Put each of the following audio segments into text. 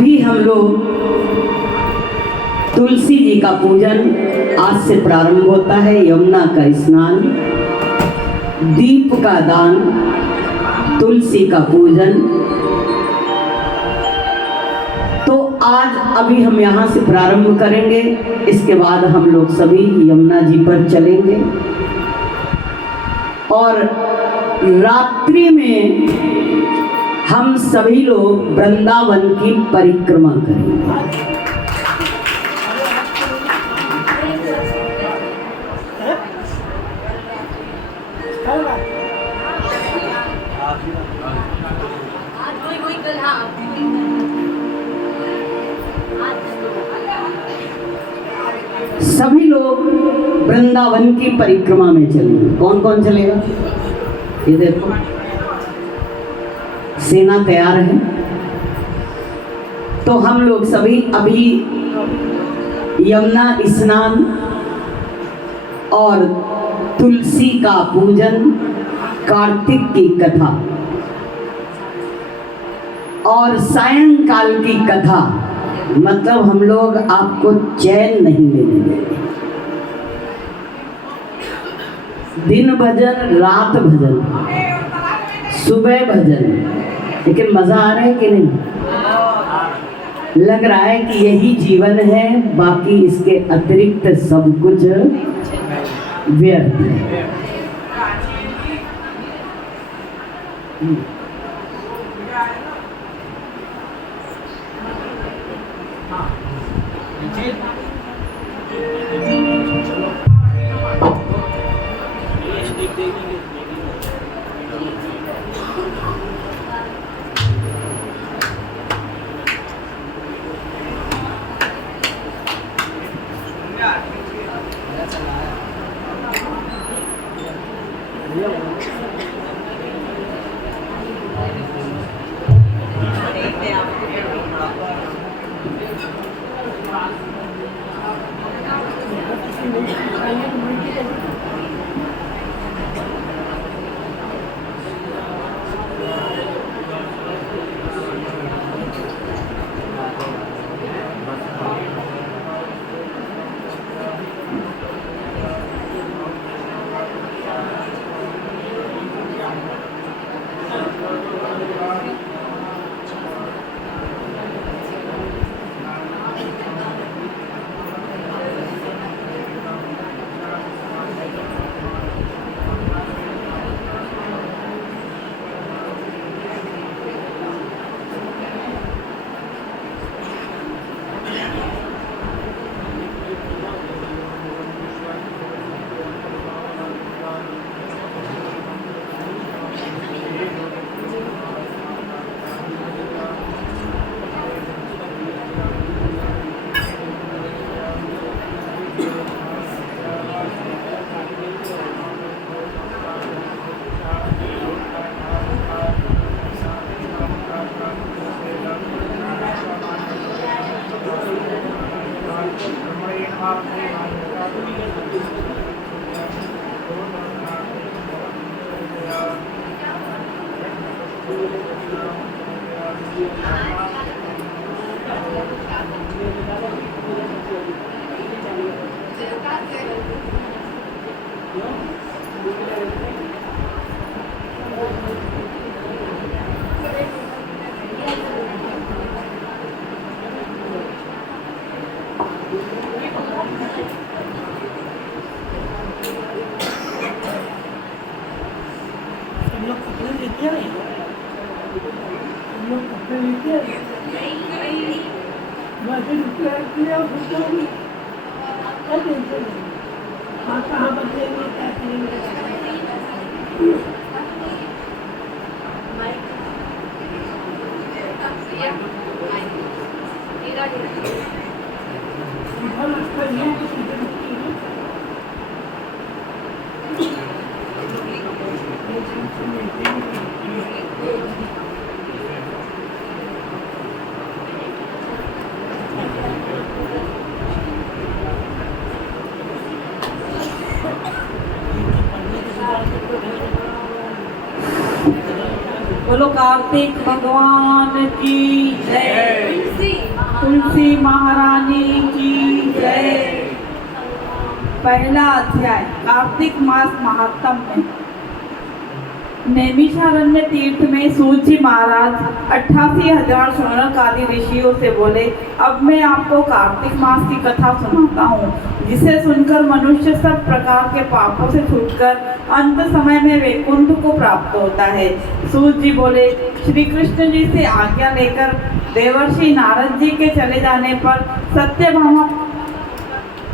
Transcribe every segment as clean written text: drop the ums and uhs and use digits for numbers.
अभी हम लोग तुलसी जी का पूजन आज से प्रारंभ होता है। यमुना का स्नान, दीप का दान, तुलसी का पूजन। तो आज अभी हम यहाँ से प्रारंभ करेंगे, इसके बाद हम लोग सभी यमुना जी पर चलेंगे और रात्रि में हम सभी लोग वृंदावन की परिक्रमा करेंगे। सभी लोग वृंदावन की परिक्रमा में चलेंगे। कौन कौन चलेगा? ये देखो, सेना तैयार है। तो हम लोग सभी अभी यमुना स्नान और तुलसी का पूजन, कार्तिक की कथा और सायंकाल की कथा, मतलब हम लोग आपको चैन नहीं लेने देंगे। दिन भजन, रात भजन, सुबह भजन, लेकिन मजा आ रहा है कि नहीं? लग रहा है कि यही जीवन है, बाकी इसके अतिरिक्त सब कुछ व्यर्थ है। बोलो कार्तिक भगवान की जय, तुलसी महारानी की जय। पहला अध्याय कार्तिक मास महात्म में। नैमिषारण्य तीर्थ में सूत जी महाराज 88,000 शौनकादि ऋषियों से बोले, अब मैं आपको कार्तिक मास की कथा सुनाता हूँ, जिसे सुनकर मनुष्य सब प्रकार के पापों से छूटकर अंत समय में वैकुंठ को प्राप्त होता है। सूत जी बोले, श्री कृष्ण जी से आज्ञा लेकर देवर्षि नारद जी के चले जाने पर सत्यभामा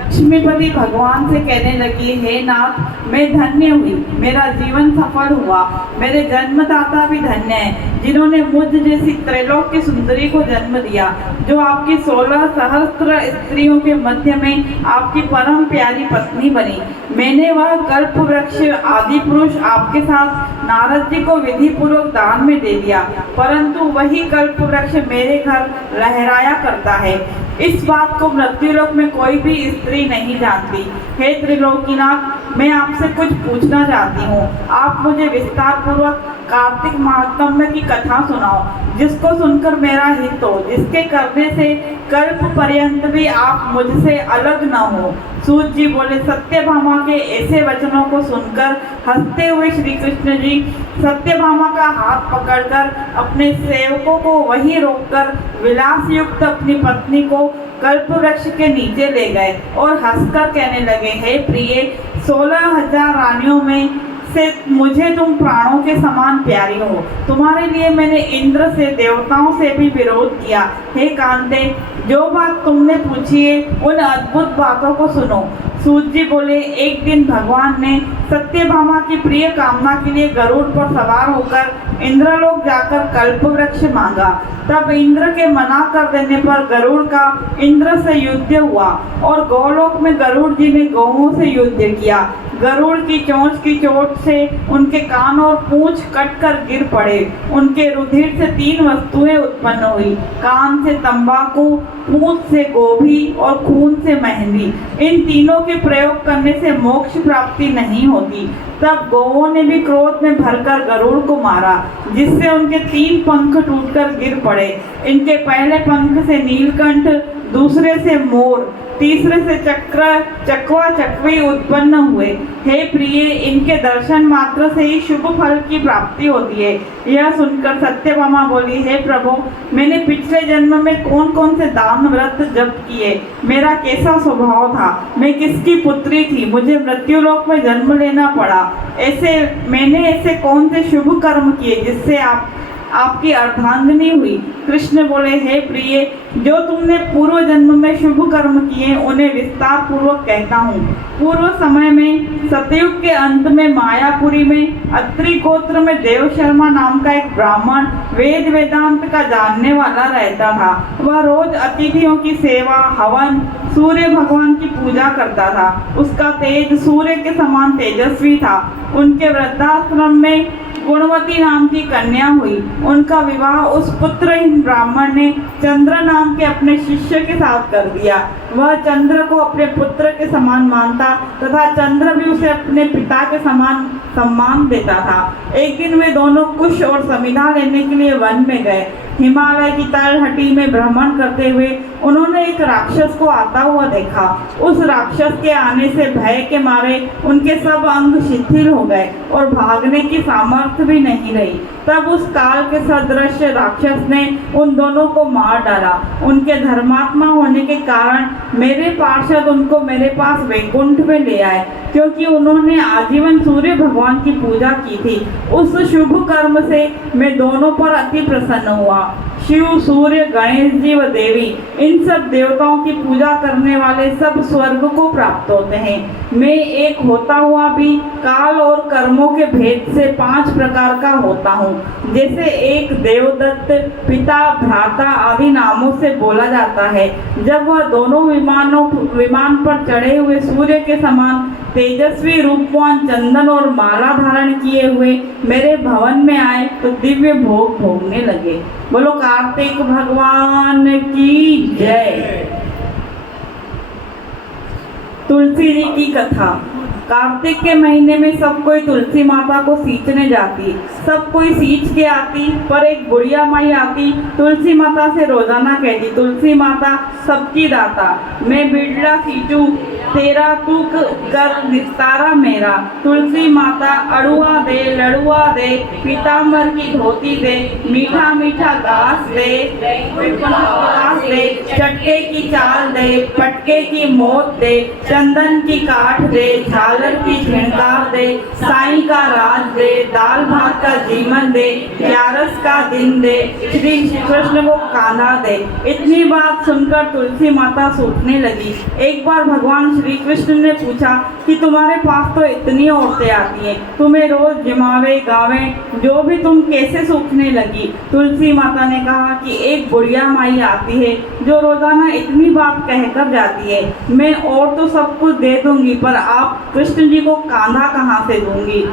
लक्ष्मीपति भगवान से कहने लगी, हे नाथ, मैं धन्य हुई, मेरा जीवन सफल हुआ, मेरे जन्मदाता भी धन्य है, जिन्होंने मुझ जैसी त्रैलोक की सुंदरी को जन्म दिया, जो आपकी 16 सहस्त्र स्त्रियों के मध्य में आपकी परम प्यारी पत्नी बनी। मैंने वह कल्प वृक्ष आदि पुरुष आपके साथ नारद जी को विधि पूर्वक दान में दे दिया, परंतु वही कल्प वृक्ष मेरे घर लहराया करता है। इस बात को मृत्युलोक में कोई भी स्त्री नहीं जानती। हे त्रिलोकीनाथ, मैं आपसे कुछ पूछना चाहती हूँ, आप मुझे विस्तार पूर्वक कार्तिक महात्म्य की कथा सुनाओ, जिसको सुनकर मेरा हित हो, जिसके करने से कल्प पर्यंत भी आप मुझसे अलग न हो। सूत जी बोले, सत्यभामा के ऐसे वचनों को सुनकर हंसते हुए श्री कृष्ण जी सत्यभामा का हाथ पकड़कर अपने सेवकों को वहीं रोककर विलास युक्त अपनी पत्नी को कल्प वृक्ष के नीचे ले गए और हंसकर कहने लगे, हे प्रिय, 16,000 रानियों में से मुझे तुम प्राणों के समान प्यारी हो। तुम्हारे लिए मैंने इंद्र से, देवताओं से भी विरोध किया। हे कांते, जो बात तुमने पूछी है उन अद्भुत बातों को सुनो। सूत जी बोले, एक दिन भगवान ने सत्यभामा की प्रिय कामना के लिए गरुड़ पर सवार होकर इंद्रलोक जाकर कल्प वृक्ष मांगा। तब इंद्र के मना कर देने पर गरुड़ का इंद्र से युद्ध हुआ और गोलोक में गरुड़ जी ने गौओं से युद्ध किया। गरुड़ की चोंच की चोट से उनके कान और पूंछ कटकर गिर पड़े। उनके रुधिर से 3 वस्तुएं उत्पन्न हुई, कान से तंबाकू, पूंछ से गोभी और खून से मेहंदी। इन तीनों के प्रयोग करने से मोक्ष प्राप्ति नहीं होती। तब गौओं ने भी क्रोध में भरकर गरुड़ को मारा, जिससे उनके 3 पंख टूटकर गिर पड़े। इनके पहले पंख से नीलकंठ, दूसरे से मोर, तीसरे से चकवा चकवी उत्पन्न हुए। हे प्रिय, इनके दर्शन मात्र से ही शुभ फल की प्राप्ति होती है। यह सुनकर सत्यभामा बोली, हे प्रभु, मैंने पिछले जन्म में कौन कौन से दान व्रत जप किए, मेरा कैसा स्वभाव था, मैं किसकी पुत्री थी, मुझे मृत्युलोक में जन्म लेना पड़ा, मैंने ऐसे कौन से शुभ कर्म किए जिससे आपकी अर्धांगिनी हुई। कृष्ण बोले, हे प्रिय, जो तुमने पूर्व जन्म में शुभ कर्म किए उन्हें विस्तार पूर्वक कहता हूँ। पूर्व समय में सतयुग के अंत में मायापुरी में अत्रि गोत्र में देव शर्मा नाम का एक ब्राह्मण वेद वेदांत का जानने वाला रहता था। वह रोज अतिथियों की सेवा, हवन, सूर्य भगवान की पूजा करता था। उसका तेज सूर्य के समान तेजस्वी था। उनके वृद्धाश्रम में गुणवती नाम की कन्या हुई। उनका विवाह उस पुत्रहीन ब्राह्मण ने चंद्र नाम के अपने शिष्य के साथ कर दिया। वह चंद्र को अपने पुत्र के समान मानता तथा चंद्र भी उसे अपने पिता के समान सम्मान देता था। एक दिन वे दोनों कुश और समिधा लेने के लिए वन में गए। हिमालय की तलहटी में भ्रमण करते हुए उन्होंने एक राक्षस को आता हुआ देखा। उस राक्षस के आने से भय के मारे उनके सब अंग शिथिल हो गए और भागने की सामर्थ्य भी नहीं रही। तब उस काल के सदृश राक्षस ने उन दोनों को मार डाला। उनके धर्मात्मा होने के कारण मेरे पार्षद उनको मेरे पास वैकुंठ में ले आए, क्योंकि उन्होंने आजीवन सूर्य भगवान की पूजा की थी। उस शुभ कर्म से मैं दोनों पर अति प्रसन्न हुआ। शिव, सूर्य, गणेश जी व देवी, इन सब देवताओं की पूजा करने वाले सब स्वर्ग को प्राप्त होते हैं। मैं एक होता हुआ भी काल और कर्मों के भेद से 5 प्रकार का होता हूँ। जैसे एक देवदत्त, पिता, भ्राता आदि नामों से बोला जाता है। जब वह दोनों विमान पर चढ़े हुए सूर्य के समान तेजस्वी रूपवान चंदन और माला धारण किए हुए मेरे भवन में आए तो दिव्य भोग भोगने लगे। बोलो कार्तिक भगवान की जय। तुलसी जी की कथा। कार्तिक के महीने में सब कोई तुलसी माता को सींचने जाती, सब कोई सींच के आती, पर एक बुढ़िया माई आती, तुलसी माता से रोजाना कहती, तुलसी माता सबकी दाता, मैं बिड़ला सींचू तेरा, तू कर निस्तारा मेरा। तुलसी माता अड़ुआ दे, लड़ुआ दे, पीताम्बर की धोती दे, मीठा मीठा घास दे, घास दे, चटके की चाल दे, पटके की मोत दे, चंदन की काठ दे, झालर की झिणकार दे, साईं का राज दे, दाल भात का जीवन दे, 11 का दिन दे, श्री कृष्ण को कान्हा दे। इतनी बात सुनकर तुलसी माता सूखने लगी। एक बार भगवान श्री कृष्ण ने पूछा कि तुम्हारे पास तो इतनी औरतें आती हैं, तुम्हें रोज जिमावे गावे, जो भी तुम कैसे सूखने लगी? तुलसी माता ने कहा कि एक बुढ़िया माई आती है जो रोजाना इतनी बात कहकर जाती है, मैं और तो सब कुछ दे दूंगी, पर आप कृष्ण जी को कांधा कहाँ से दूंगी?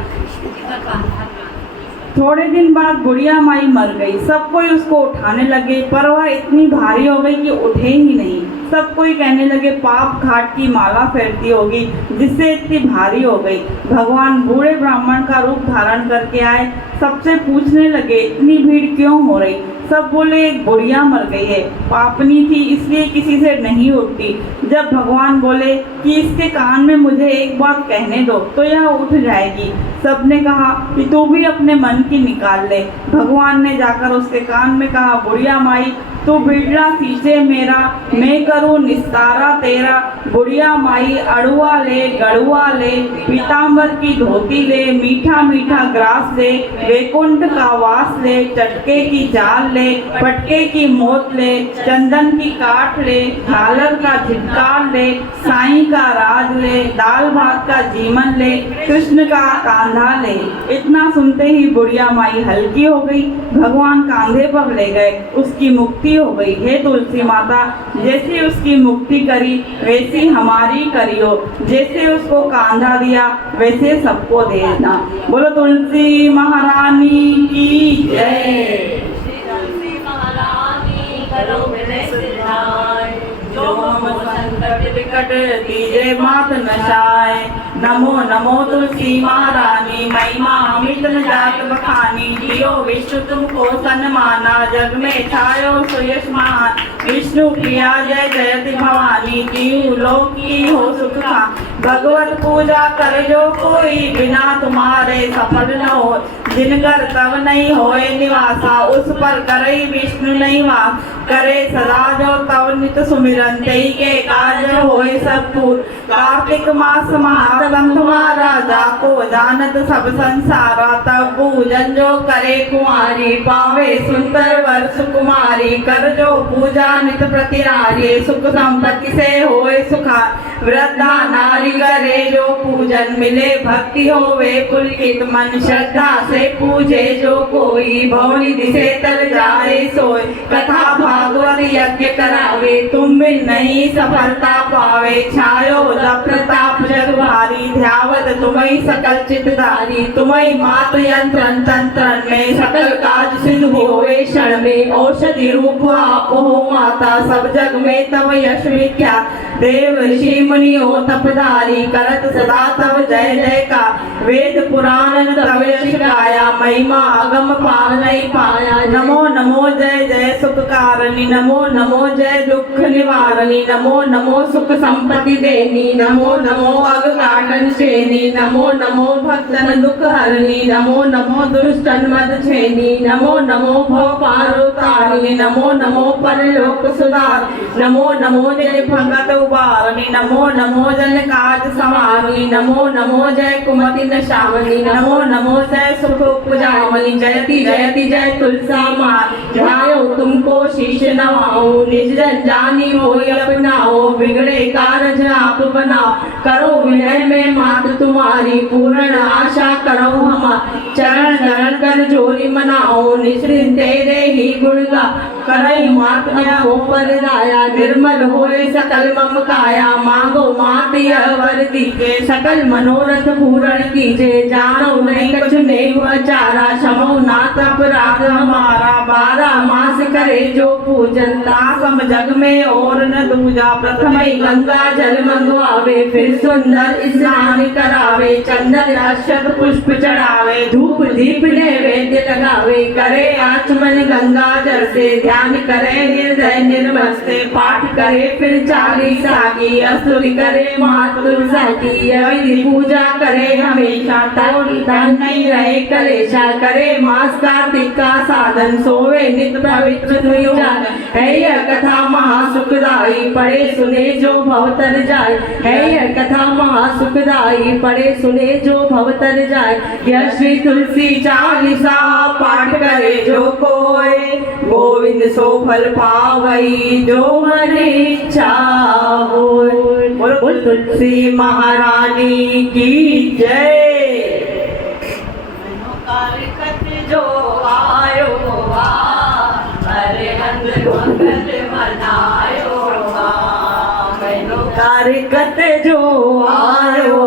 थोड़े दिन बाद बुढ़िया माई मर गई। सब कोई उसको उठाने लगे, पर वह इतनी भारी हो गई कि उठे ही नहीं। सब कोई कहने लगे पाप घाट की माला फेरती होगी जिससे इतनी भारी हो गई। भगवान बूढ़े ब्राह्मण का रूप धारण करके आए, सबसे पूछने लगे इतनी भीड़ क्यों हो रही? सब बोले एक बुढ़िया मर गई है, पापनी थी इसलिए किसी से नहीं उठती। जब भगवान बोले कि इसके कान में मुझे एक बात कहने दो तो यह उठ जाएगी, सबने कहा कि तू भी अपने मन की निकाल ले। भगवान ने जाकर उसके कान में कहा, बुढ़िया माई तू बिड़ला सींचे मेरा, मैं करूँ निस्तारा तेरा। बुढ़िया माई अड़ुआ ले, गड़ुआ ले, पीताम्बर की धोती ले, मीठा मीठा ग्रास ले, वैकुंठ का वास ले, चटके की चाल ले, पटके की मोत ले, चंदन की काठ ले, झालर का झिटकार ले, साईं का राज ले, दाल भात का जीवन ले, कृष्ण का कांधा ले। इतना सुनते ही बुढ़िया माई हल्की हो गई। भगवान कांधे पर ले गए, उसकी मुक्ति हो गई। हे तुलसी माता, जैसे उसकी मुक्ति करी वैसी हमारी करियो, जैसे उसको कांधा दिया वैसे सबको दे देना। बोलो तुलसी महारानी की जय। तुलसी महारानी करो मेरे सिरहार, जो हम संकट विकट दीजे मात नशाए। नमो नमो तुलसी महारानी, महिमा अमित न जात बखानी। जियो विष्णु तुमको सन्माना, जग में छायो सुयश महान। विष्णु प्रिया जय जयति भवानी, जीव लोक की हो सुख खा। भगवत पूजा कर जो कोई, बिना तुम्हारे सफल न हो। जिनकर तब नहीं होए निवासा, उस पर करई विष्णु नहीं वास। करे सदा जो तव नित सुमिरन, तेई के काज होए सब पूर। कार्तिक मास महातम तुम्हारा, जाको जानत सब संसारा। तब पूजन जो करे कुमारी, पावे सुंदर वर सुकुमारी। कर जो पूजा नित प्रतिरारी, सुख संपत्ति से होए सुखा। वृद्धा नारी करे जो पूजन, मिले भक्ति होवे पुलकित मन। श्रद्धा से पूजे जो कोई, भवनिधि से तर जाए सोए। कथा भागवत यज्ञ करावे, तुम बिन नहीं सफलता पावे। छायो प्रताप जग भारी, ध्यावत तुम्हें सकल चितधारी। तुम्हें मात यंत्रन तंत्रन में, सकल काज सिद्ध होवे क्षण में। औषधि रूप आप हो माता, सब जग में तव यश विख्यात। देव ऋषि मुनि हो तपधारी, करत सदा तव जय जयकार। वेद पुराण तव यश गाया, महिमा अगम पार नहीं पाया। नमो नमो जय जय सुख कारणी, नमो नमो जय दुख निवारणी। नमो नमो सुख संपत्ति देनी, नमो नमो अग काटन श्रेणी। नमो नमो भक्तन दुख हरणी, नमो नमो दुष्टन मद छेनी। नमो नमो भव पार उतारिणी, नमो नमो परलोक सुधार। नमो नमो जय भगत उबारणी, नमो नमो जन काज संवारणी। नमो नमो जय कुमति नशावनी, नमो नमो जय सुख उपजावनी। जयति जयति जय तुलसी माँ, ध्यायो तुमको शीश नवाओ। निज जन जानी होई अपनाओ, बिगड़े कारज आप बनाओ। करो विनय में मात तुम्हारी, पूर्ण आशा करो हमारी। चरण चरण कर जोरी मनाओ, निश्चित तेरे ही गुण गा। करई मात हो पर राया, निर्मल होए सकल मम काया। मांगो मात यह वर दीजे, सकल मनोरथ पूर्ण कीजे। जानो नहीं कछु नेम अचारा, क्षमो नाथ अपराध हमारा। बारह मास करे जो पूजन तासम जग में और न दूजा प्रथम प्रथमई गंगा जल मंगवावे फिर सुंदर स्नान करावे चंदन अक्षत पुष्प चढ़ावे धूप दीप नैवेद्य लगावे करे आचमन गंगा जल से ध्यान करे हृदय निर्मल से पाठ करे फिर चालीसा की स्तुति करे मातृसा की विधि पूजा करे हमेशा तन नहीं रहे कलेशा करे मास कार्तिक का साधन सोवे नित पवित्र द्विजा है यह कथा महासुखदायी पढ़े सुने जो भवतर जाए है यह कथा महासुखदायी पढ़े सुने जो भवतर जाए यह श्री तुलसी चालीसा पाठ करे जो कोई गोविंद सो फल पावई जो मन इच्छा होय बोल तुलसी महारानी की जय। जो आयो हरे हंद मंगल मनायो मैनो कारकत जो आयो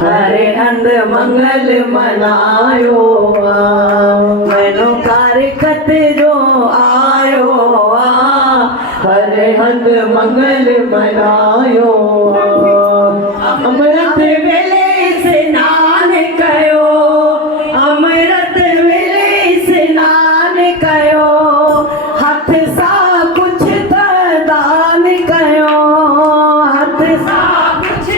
हरे हंद मंगल मनायो मैनो कारकत जो आयो हरे हंद मंगल मनायो अमृत वेले स्नान कयो अमृत वेले स्नान कयो हथ सा कुछ दान कयो हथ सा कुछ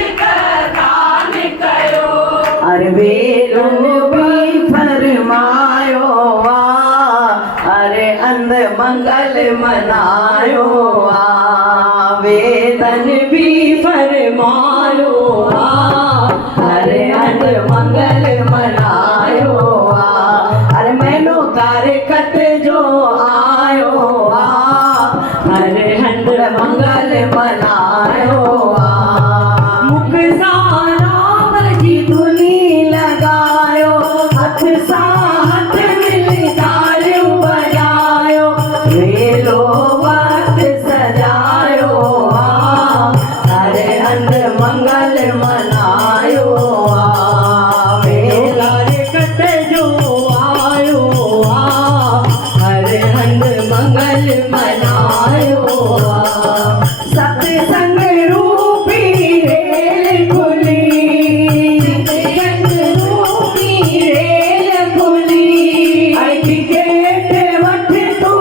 दान कयो अरे वेलो भी फरमायो अरे अंध मंगल मनायो वेदन भी फरमायो अरे अंध मंगल मनायो अरे मैनो कारकत जो आयो अरे हंद मंगल मनायो मुख सा नाम जी धुनी लगायो हथ सा हथ मिल तालियो बजायो वेलो वक्त सजायो हरे हंद मंगल मनायो कारकत जो आयो हरे हंद मंगल मनायो सत्संग रूपी रेल खुली सत्संग रूपी रेल खुली टिकट वठ तू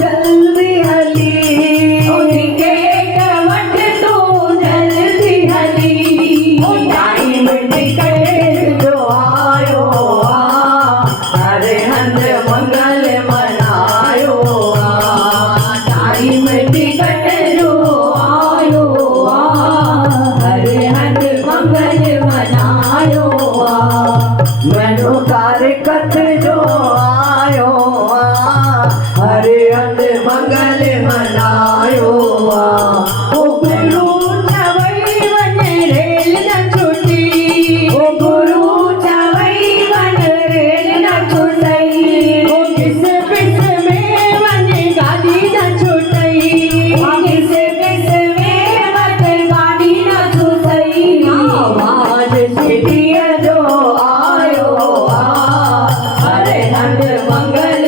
जल्दी हली टिकट वठ तू जल्दी हली टाइम टिकट जो आयो हरे हंद मंगल मनायो टाइम टिकट जो आयो हरे हंद मंगल मनायो मैनो कारकत जो आयो हरे हंद मंगल मनायो ओ गुरु चवई वन रेल न छुटी ओ गुरु चवई वन रेल न छुटई ओ किस पिस में वन गाड़ी न छुटई ओ किस पिस में वन गाड़ी न छुटई आवाज सीधी जो आयो हरे हंद मंगल